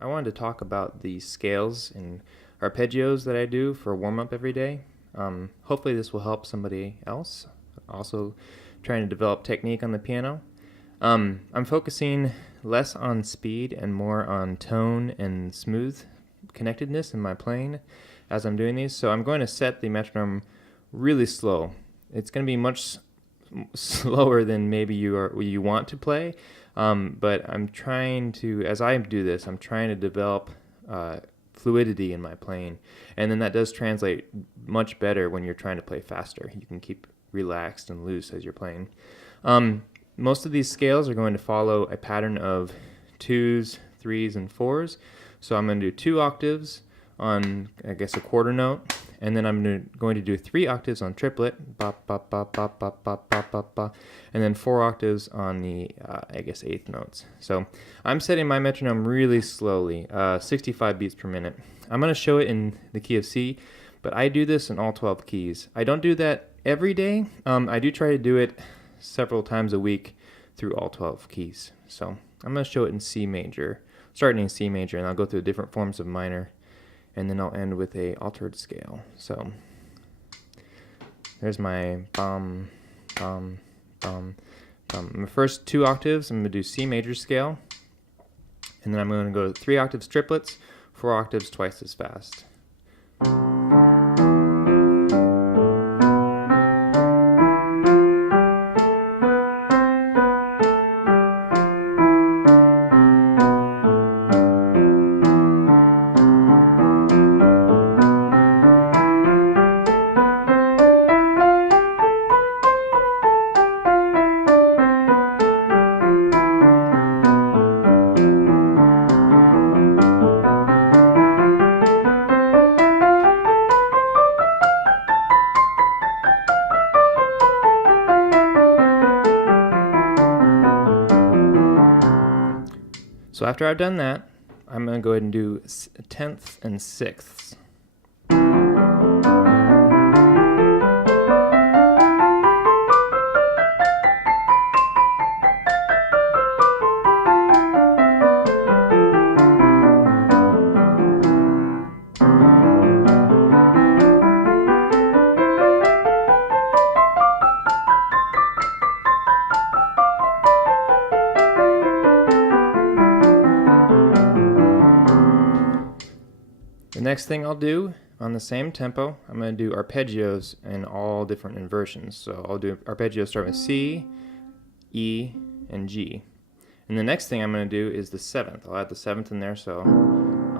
I wanted to talk about the scales and arpeggios that I do for warm-up every day. Hopefully this will help somebody else also trying to develop technique on the piano. I'm focusing less on speed and more on tone and smooth connectedness in my playing as I'm doing these. So I'm going to set the metronome really slow. It's going to be much slower than maybe you want to play, but I'm trying to, as I do this, I'm trying to develop fluidity in my playing, and then that does translate much better when you're trying to play faster. You can keep relaxed and loose as you're playing. Most of these scales are going to follow a pattern of 2s, 3s, and 4s. So I'm going to do 2 octaves on, I guess, a quarter note, and then I'm going to do 3 octaves on triplet, ba ba ba ba ba ba ba ba ba, and then 4 octaves on the, I guess, 8th notes. So I'm setting my metronome really slowly, 65 beats per minute. I'm going to show it in the key of C, but I do this in all 12 keys. I don't do that every day. I do try to do it several times a week through all 12 keys. So I'm going to show it in C major, starting in C major, and I'll go through different forms of minor, and then I'll end with a altered scale. So there's my bum, bum, bum, bum. My first 2 octaves, I'm going to do C major scale, and then I'm going to go 3 octaves triplets, 4 octaves twice as fast. So after I've done that, I'm going to go ahead and do 10ths and 6ths. The next thing I'll do on the same tempo, I'm going to do arpeggios in all different inversions. So I'll do arpeggios starting with C, E, and G. And the next thing I'm going to do is the 7th. I'll add the 7th in there, so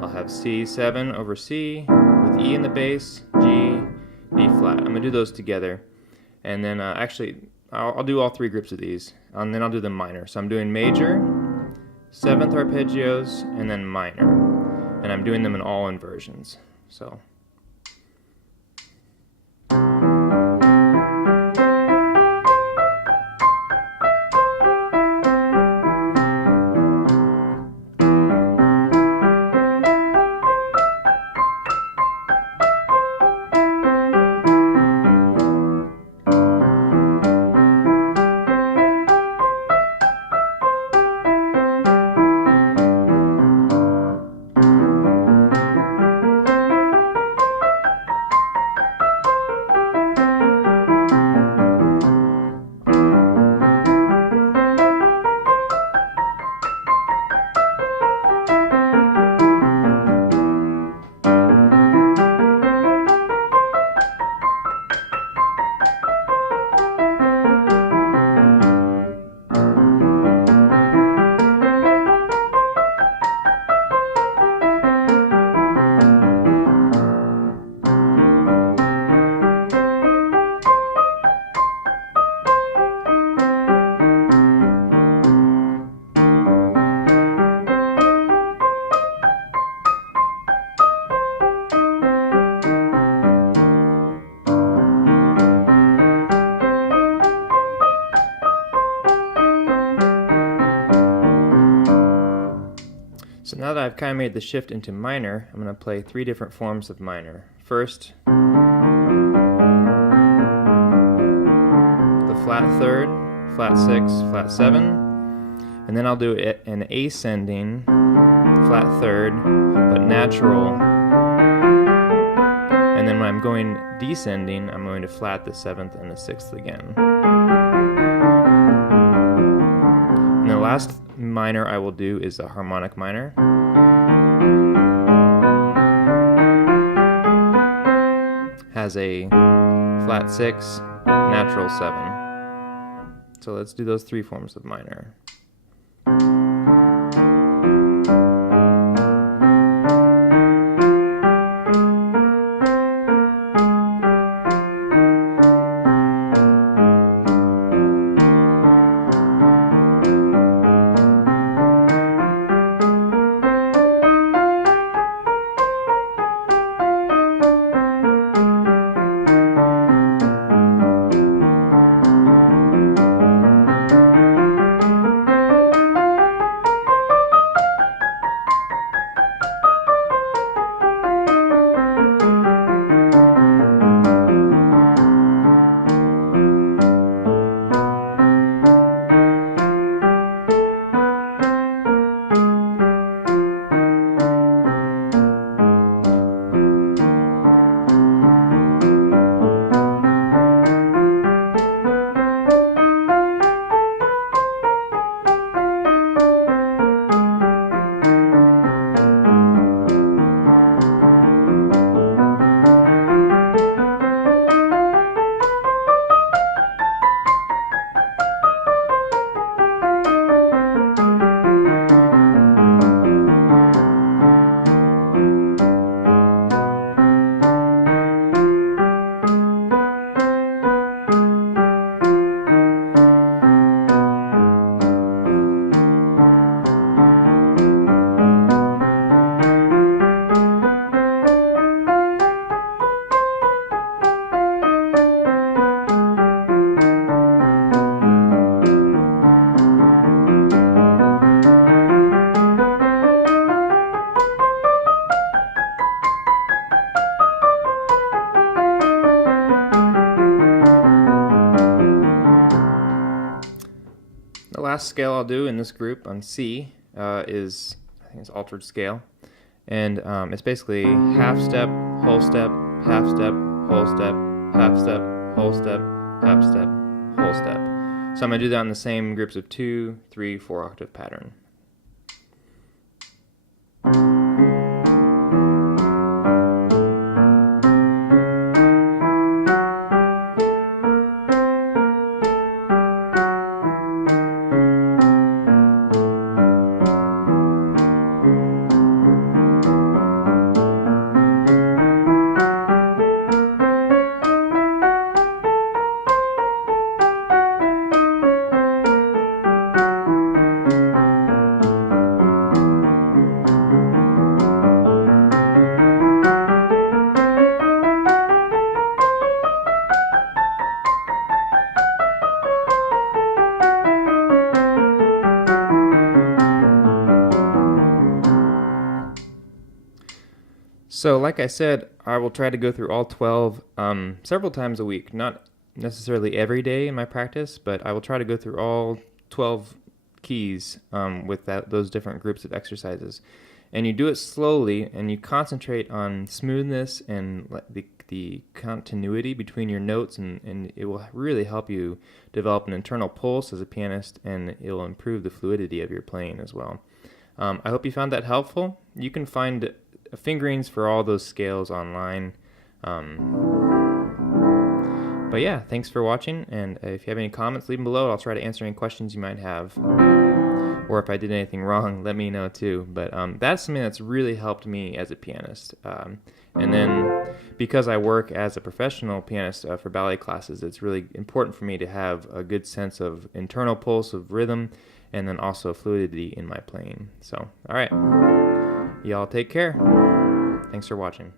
I'll have C7 over C with E in the bass, G, B flat. I'm going to do those together. And then actually, I'll do all 3 groups of these, and then I'll do the minor. So I'm doing major, 7th arpeggios, and then minor. And I'm doing them in all inversions. So So now that I've kind of made the shift into minor, I'm going to play 3 different forms of minor. First, the flat 3rd, flat 6, flat 7, and then I'll do it an ascending flat third, but natural. And then when I'm going descending, I'm going to flat the 7th and the 6th again. And the last minor I will do is a harmonic minor. Has a flat 6, natural 7. So let's do those 3 forms of minor. The last scale I'll do in this group on C is, I think it's altered scale, and it's basically half step, whole step, half step, whole step, half step, whole step, half step, whole step. So I'm going to do that in the same groups of 2, 3, 4 octave pattern. So like I said, I will try to go through all 12 several times a week, not necessarily every day in my practice, but I will try to go through all 12 keys with those different groups of exercises. And you do it slowly, and you concentrate on smoothness and the continuity between your notes, and it will really help you develop an internal pulse as a pianist, and it will improve the fluidity of your playing as well. I hope you found that helpful. You can find fingerings for all those scales online. But yeah, thanks for watching, and if you have any comments, leave them below. I'll try to answer any questions you might have. Or if I did anything wrong, let me know too. But that's something that's really helped me as a pianist. And then because I work as a professional pianist for ballet classes, it's really important for me to have a good sense of internal pulse of rhythm, and then also fluidity in my playing. So, all right. Y'all take care. Thanks for watching.